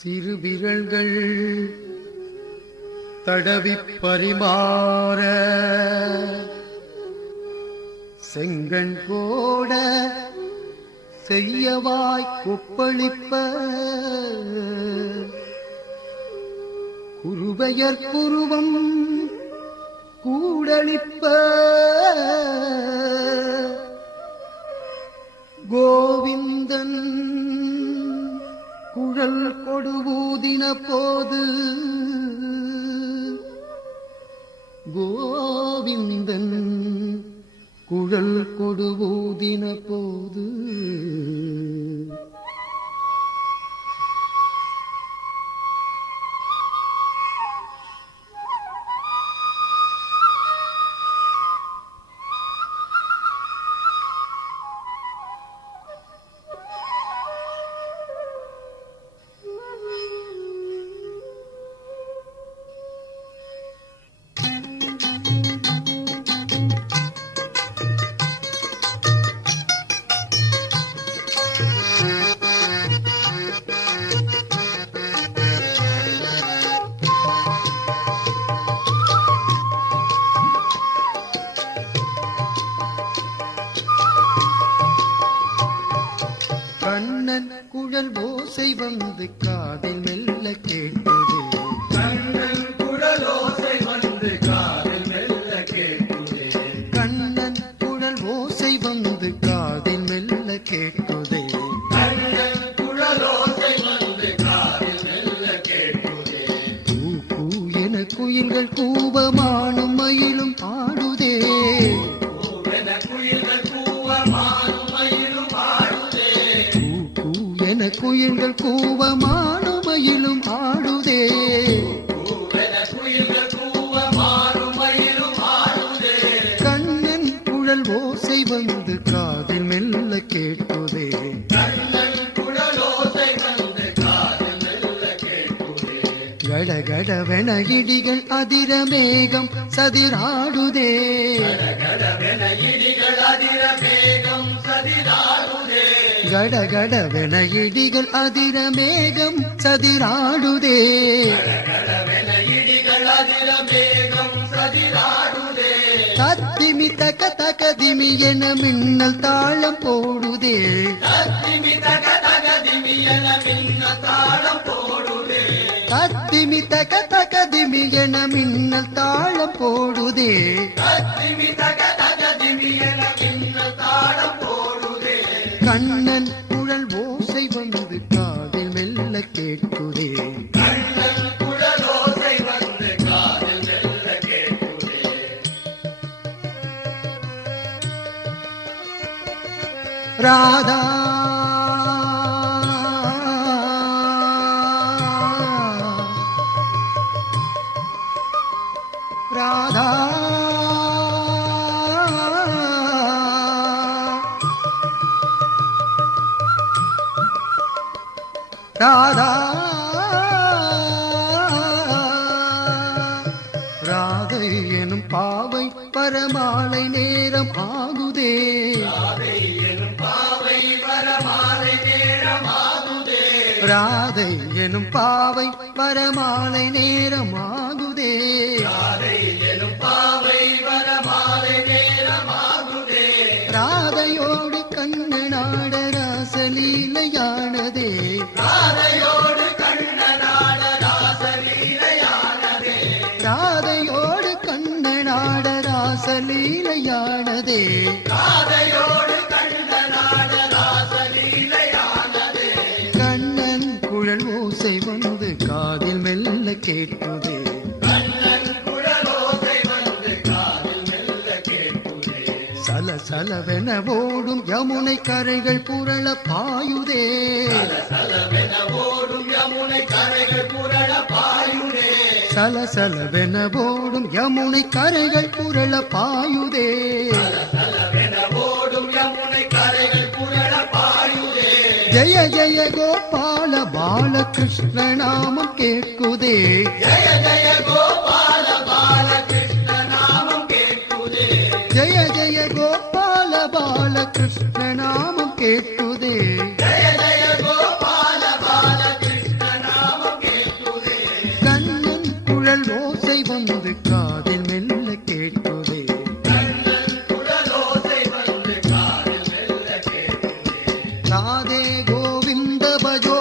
சிறு விரல்கள் தடவி பரிமாற செங்கண் கோட செய்யவாய் கொப்பளிப்ப குருபெயர் குருவம் கூடளிப்ப கோவிந்தன் குழல் கொடுவூதின போது கோவிந்தன் குழல் கொடுவூதின போது கண்ணன் குழல் ஓசை வந்து காதில் மெல்ல கேட்டது. கண்ணன் குழல் ஓசை வந்து காதில் மெல்ல கேட்டது. கண்ணன் குழல் ஓசை வந்து காதில் மெல்ல கேட்டது. கண்ணன் குழல் ஓசை வந்து காதில் மெல்ல கேட்டது. கூ கூ என குயில்கள் கூவமானும் மயிலும் ஆடுதே. கூவென குயில்கள் கூவமானும் மயிலும் ஆடுதே. என குயில்கள் கூவமானும் மயிலும் ஆடுதே. கூவென குயில்கள் கூவமானும் மயிலும் ஆடுதே. கண்ணன் குழல் ஓசை வந்து காதில் மெல்ல கேட்டதே. கண்ணன் குழல் ஓசை வந்து காதில் மெல்ல கேட்டது. கடகடவென இடிகள் அதிர மேகம் சதிராடுதே. கடகடவென இடிகள் அதிர மேகம் சதிராடுதே. கடகடவென இடிகள் அதிர மேகம் சதிராடுதே. கடகடவென இடிகள் அதிர மேகம் சதிராடுதே. தத்திமி தக தகதிமி என மின்னல் தாளம் போடுதே. தத்திமி தக தகதிமி என மின்னல் தாளம் போடுதே. தத்திமி தக தகதிமி என மின்னல் தாளம் போடுதே. தத்திமி தக தகதிமி என மின்னல் தாளம் போடுதே. கண்ணன் குழல் ஓசை வந்து காதில் மெல்ல கேட்குதே. கண்ணன் குழல் ஓசை வந்து காதில் மெல்ல கேட்குதே. ராதா ராதா ராதா ராதை எனும் பாவை பரமாலை நேரம் ஆகுதே. ராதை எனும் பாவை வரமாலை நேரமாகுதே. ராதை எனும் பாவை பரமாலை நேரம் ஆகுதே. ராதை எனும் பாவை வரமாலை நேரமாகுதே. ராதையோடு கண்ணனாட ராசலீலையானதே. ராதையோடு கண்ணனாட ராசலீலையானதே. ராதையோடு கண்ணனாட ராசலீலையானதே. ராதையோடு கண்ணனாட ராசலீலையானதே. கண்ணன் குழல் ஓசை வந்து காதில் மெல்ல கேட்டதே. கண்ணன் குழல் ஓசை வந்து காதில் மெல்ல கேட்குதே. சல சலவென ஓடும் யமுனை கரைகள் புரள பாயுதே. சலசலவென ஓடும் யமுனை கரைகள் புரள பாயுதே. சல சலவென ஓடும் யமுனை கரைகள் புரள பாயுதே. சலசலவென ஓடும் யமுனை கரைகள் புரள பாயுதே. ஜெய ஜெய கோபால பால கிருஷ்ண நாமம் கேட்குதே. ஜய ஜய கோபால பால கிருஷ்ண நாமம் கேட்குதே. ஜெய ஜெய கோபால பால கிருஷ்ண நாமம் கேட்குதே. ஜய ஜய கோபால பால கிருஷ்ண நாமம் ராதே கோவிந்த பஜோ